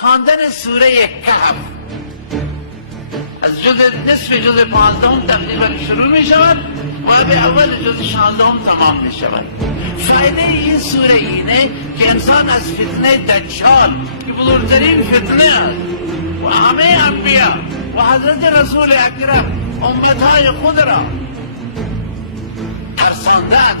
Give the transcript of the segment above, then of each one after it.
خواندن سوره کهف از نصف جزء 15 تقریبا شروع می شود و به اول جزء 16 تمام می شود. فایده این سوره اینه که انسان از فتنه دجال که بزرگترین فتنه است و همه انبیا و حضرت رسول اکرم امتهای خود را ترساندند،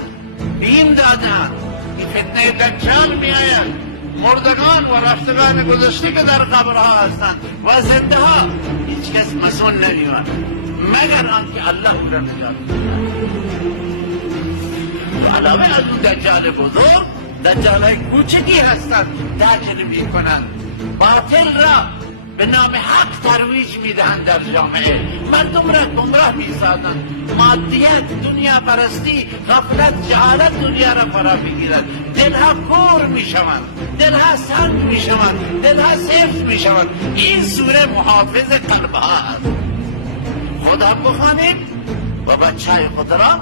بیم دادند این فتنه دجال می آید، مردگان و رفتگان گذشته که در قبرها هستند و زنده ها هیچ کس مسئول نمی‌ماند مگر آنکه الله او را نجات و علاوه از اون دجال بزرگ دجال‌های کوچکی هستند دجل می‌کنند، باطل را به نام حق ترویج میدهند در جامعه، مردم را گمراه میسازند، مادیت، دنیا پرستی، غفلت، جهالت دنیا را فرا میگیرد، دلها کور میشوند، دلها سنگ میشوند، دلها سفت میشوند. این سوره محافظ قلبها است. خدا بخوانید و بچه‌های خود را،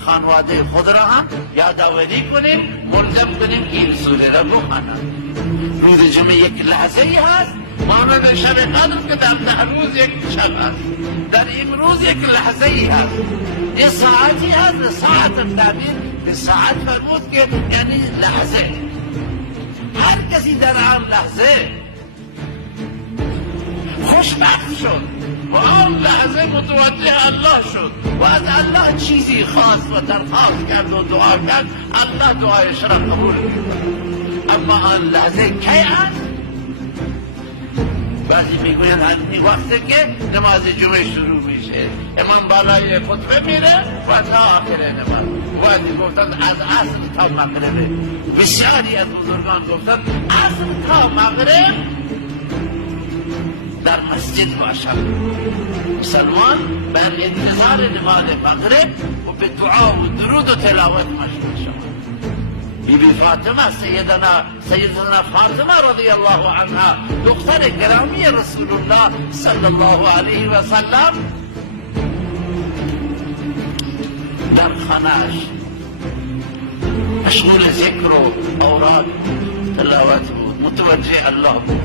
خانواده خود را هم یادآوری کنیم، ملزم کنیم این سوره را بخوانند. روز جمعه یک لحظه ای هست، مانند شب قدر که در 10 روز یک شب هست، در این روز یک لحظه ای هست، یه ساعتی هست، ساعت تعبیر به ساعت فرمود که یعنی لحظه. هر کسی در آن لحظه خوشبخت شد و آن لحظه متوجه الله شد و از الله چیزی خواست و درخواست کرد و دعا کرد، الله دعایش را قبول کرد. اما آن لحظه کی هست؟ بعضی میگوید همین وقتی که نماز جمعه شروع میشه، امام بالای خطبه میره و تا آخر نماز. بعضی گفتند از عصر تا مغربه، بسیاری از بزرگان گفتند عصر تا مغرب در مسجد باشد. مسلمان بر انتظار نماز مغرب و به دعا و درود و تلاوت مشغول شود. بیبی فاطمه سیدنا فاطمه رضی الله عنها دختر گرامی رسول الله صلی الله علیه و سلم در خانه‌اش مشغول ذکر و اوراد تلاوت بود، متوجه الله بود.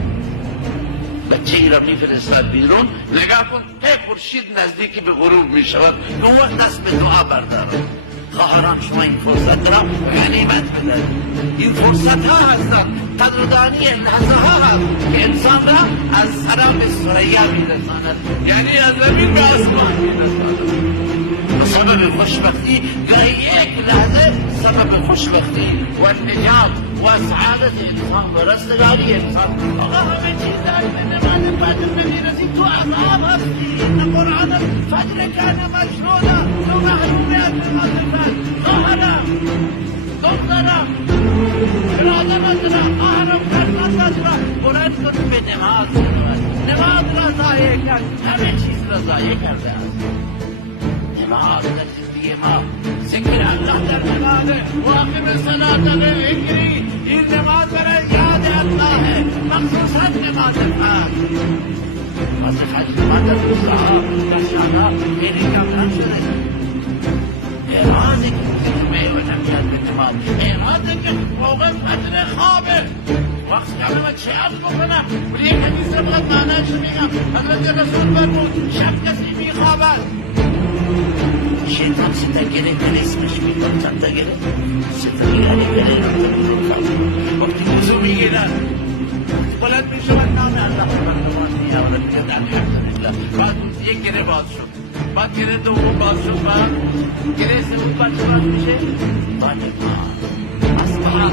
بچه ای را میفرستد بیرون، نگاه کن که خورشید نزدیکی به غروب میشود، اون وقت دست به دعا بردارد. خواهران شما این فرصت را غنیمت بدهید. این فرصت ها هستند، قدردانی لحظه ها هست که انسان را از سرا به ثریا میرساند، یعنی از زمین به آسمان میرساند. سبب خوشبختی گاهی یک لحظه سبب خوشبختی و نجات و سعادت انسان و رستگاری انسان. آقا همه چیز در نماز فجر نمیرسی، تو عذاب هستی. این قرآن فجر کانه مشهودا، تو محرومی از نماز فجر. خواهرم، دخترم، برادرم، آهرم، فرزندم بلند کن به نماز. نماز را ضایع کرد، همه چیز را ضایع کرده است. نماز در زندگی ما، ذکر الله در نماز، واقم صلاة ذکری، این نماز برای یاد الله ہے، مخصوصا نماز فجر. نماز فجر نماز در روزها در شبها خیلی کمتر شده. اعراضی که جمعه و نمیاد به نماز، اعراضی که موقع فجر خوابه، وقت کلمه چه عرض بکنم ولی یک حدیث را باید معنیش میگم. حضرت رسول فرمود شب کسی میخوابد، شیطان ستگیره کنه، اسمش میگم ستگیره، ستگیره کنه وقتی وضو میگیرن بلند میشود نام الله بردمان میاورد میگه الحمدلله. بعد یک گره باز شد، بعد گره دوم باز شد، بعد گره سوم باز میشه. بعد اصلا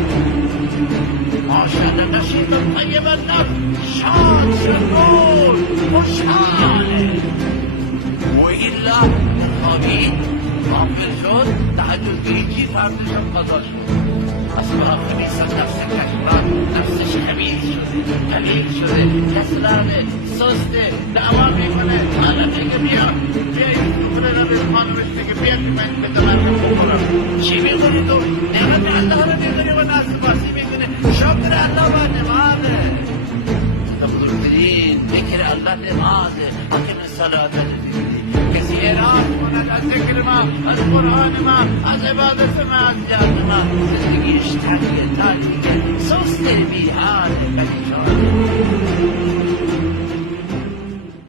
ماشاءالله نشید طیب النفس، شاد شکر خوشحاله. و ایلا خوابید غافل شد، تحجد به هیچی فرضشم قضا شد. اصلا خمیس نفس کشورات، نفسش خمیس شده، قلیل شده، کسلانه، سسته، دعوا میکنه. حالا دیگه بیا این دختره را به خانمش دیگه بیا که من به تمرکم بخورم. چی میخوری تو؟ نعمت الله را میخوری و ناسپاسی میکنه. شکر الله و نمازه، بزرگترین ذکر الله نمازه. حکم صلاة کسی اعراض کند از ذکر ما، از قرآن ما، از عبادت ما، از جهاد ما، زندگیش تنگه، سست، بیحال، پریشان.